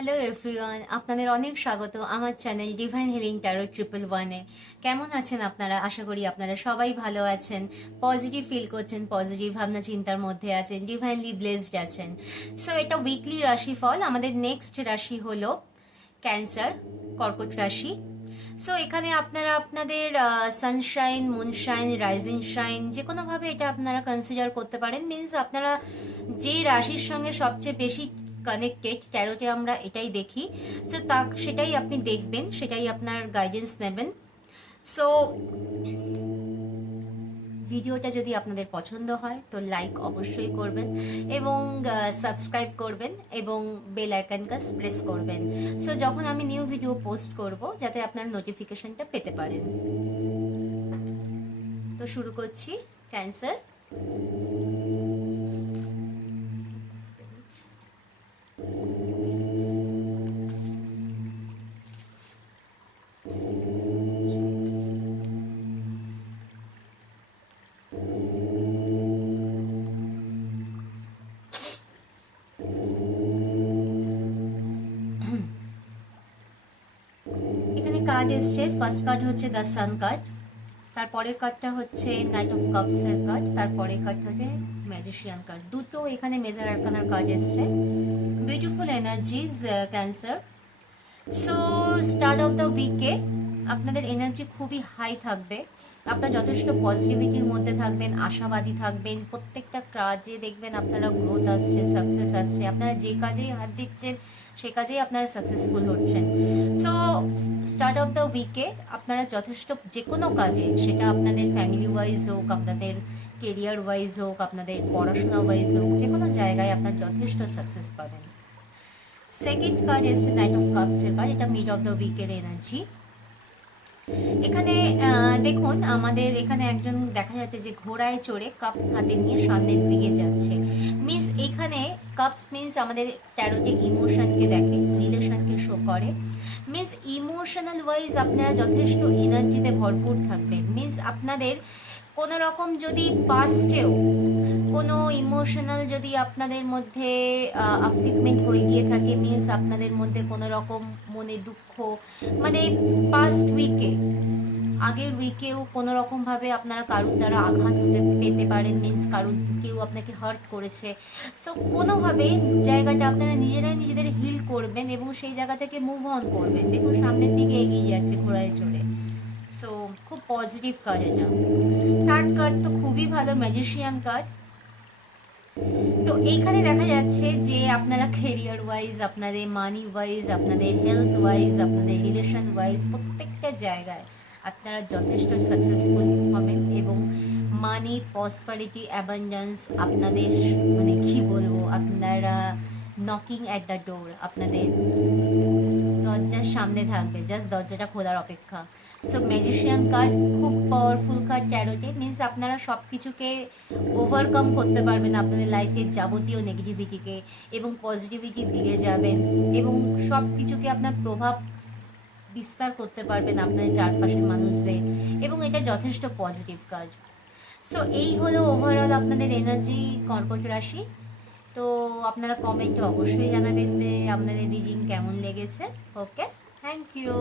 Hello everyone, আপনাদের অনেক স্বাগত আমার চ্যানেল ডিভাইন হিলিং ট্যারো 111-এ। কেমন আছেন আপনারা? আশা করি আপনারা সবাই ভালো আছেন, পজিটিভ ফিল করছেন, পজিটিভ ভাবনা চিন্তার মধ্যে আছেন, ডিভাইনলি ব্লেসড আছেন। সো এটা উইকলি রাশিফল। আমাদের নেক্সট রাশি হলো ক্যান্সার, কর্কট রাশি। সো এখানে আপনারা আপনাদের সানশাইন, মুনশাইন, রাইজিং শাইন যে কোনোভাবে এটা আপনারা কনসিডার করতে পারেন। মিনস আপনারা যে রাশির সঙ্গে সবচেয়ে বেশি কানেক্টেড, ট্যারোটে আমরা এটাই দেখি। সো সেটাই আপনি দেখবেন, সেটাই আপনার গাইডেন্স নেবেন। সো ভিডিওটা যদি আপনাদের পছন্দ হয় তো লাইক অবশ্যই করবেন এবং সাবস্ক্রাইব করবেন এবং বেল আইকনটা প্রেস করবেন। সো যখন আমি নিউ ভিডিও পোস্ট করব যাতে আপনার নোটিফিকেশনটা পেতে পারেন। তো শুরু করছি। ক্যান্সার, এখানে কার্ড এসছে। ফার্স্ট কার্ড হচ্ছে দ্য সান কার্ড, তারপরের কার্ডটা হচ্ছে নাইট অফ কাপস এর কার্ড, তারপরের কার্ডটা হচ্ছে ম্যাজিশিয়ান কার্ড। দুটো এখানে মেজর আরকানার কার্ড এসছে। Beautiful এনার্জিজ cancer. So start of the উইকে আপনাদের এনার্জি খুবই হাই থাকবে। আপনারা যথেষ্ট পজিটিভিটির মধ্যে থাকবেন, আশাবাদী থাকবেন। প্রত্যেকটা কাজে দেখবেন আপনারা গ্রোথ আসছে, সাকসেস আসছে। আপনারা যে কাজেই হাত দিচ্ছেন সে কাজেই আপনারা সাকসেসফুল হচ্ছেন। সো স্টার্ট অফ দ্য উইকে আপনারা যথেষ্ট যে কোনো কাজে, সেটা আপনাদের ফ্যামিলি ওয়াইজ হোক, আপনাদের কেরিয়ার ওয়াইজ হোক, আপনাদের পড়াশোনা ওয়াইজ হোক, যে কোনো জায়গায় আপনার যথেষ্ট সাকসেস পাবেন। সেকেন্ড কার্ড এসছে নাইট অফ কাপস এর কার্ড, এটা মিড অফ দ্য উইকের এনার্জি। এখানে দেখুন আমাদের এখানে একজন দেখা যাচ্ছে যে ঘোড়ায় চড়ে কাপ হাতে নিয়ে সামনের দিকে যাচ্ছে। মিন্স এখানে কাপস মিন্স আমাদের ট্যারোটে ইমোশনকে দেখে, রিলেশনকে শো করে। মিন্স ইমোশনাল ওয়াইজ আপনারা যথেষ্ট এনার্জিতে ভরপুর থাকবেন। মিন্স আপনাদের কোনো রকম যদি পাস্টেও কোনো ইমোশনাল যদি আপনাদের মধ্যে আপলিফমেন্ট হয়ে গিয়ে থাকে, মিন্স আপনাদের মধ্যে কোনো রকম মনে দুঃখ, মানে পাস্ট উইকে, আগের উইকেও কোনো রকমভাবে আপনারা কারুর দ্বারা আঘাত হতে পেতে পারেন। মিন্স কারুর কেউ আপনাকে হার্ট করেছে। সো কোনোভাবে জায়গাটা আপনারা নিজেরাই নিজেদের হিল করবেন এবং সেই জায়গা থেকে মুভ অন করবেন। দেখুন সামনের দিকে এগিয়ে যাচ্ছে ঘোড়ায় চড়ে। সো খুব পজিটিভ কার্ড এটা। থার্ড কার্ড তো খুবই ভালো, ম্যাজিশিয়ান কার্ড। তো এইখানে দেখা যাচ্ছে যে আপনারা কেরিয়ার ওয়াইজ, আপনাদের মানি ওয়াইজ, আপনাদের হেলথ ওয়াইজ, আপনাদের রিলেশন ওয়াইজ প্রত্যেকটা জায়গায় আপনারা যথেষ্ট সাকসেসফুল হবেন এবং মানি, প্রসপারিটি, অ্যাবান্ডেন্স আপনাদের, মানে কি বলবো, আপনারা নকিং অ্যাট দ্য ডোর, আপনাদের দরজার সামনে থাকবে, জাস্ট দরজাটা খোলার অপেক্ষা। সো ম্যাজিশিয়ান কার্ড খুব পাওয়ারফুল কার্ড ট্যারোটে। মিনস আপনারা সব কিছুকে ওভারকাম করতে পারবেন, আপনাদের লাইফের যাবতীয় নেগেটিভিটিকে, এবং পজিটিভিটির দিকে যাবেন এবং সব কিছুকে আপনার প্রভাব বিস্তার করতে পারবেন আপনাদের চারপাশের মানুষদের, এবং এটা যথেষ্ট পজিটিভ কাজ। সো এই হলো ওভারঅল আপনাদের এনার্জি, কর্কট রাশি। তো আপনারা কমেন্টে অবশ্যই জানাবেন যে আপনাদের রিডিং কেমন লেগেছে। ওকে, থ্যাংক ইউ।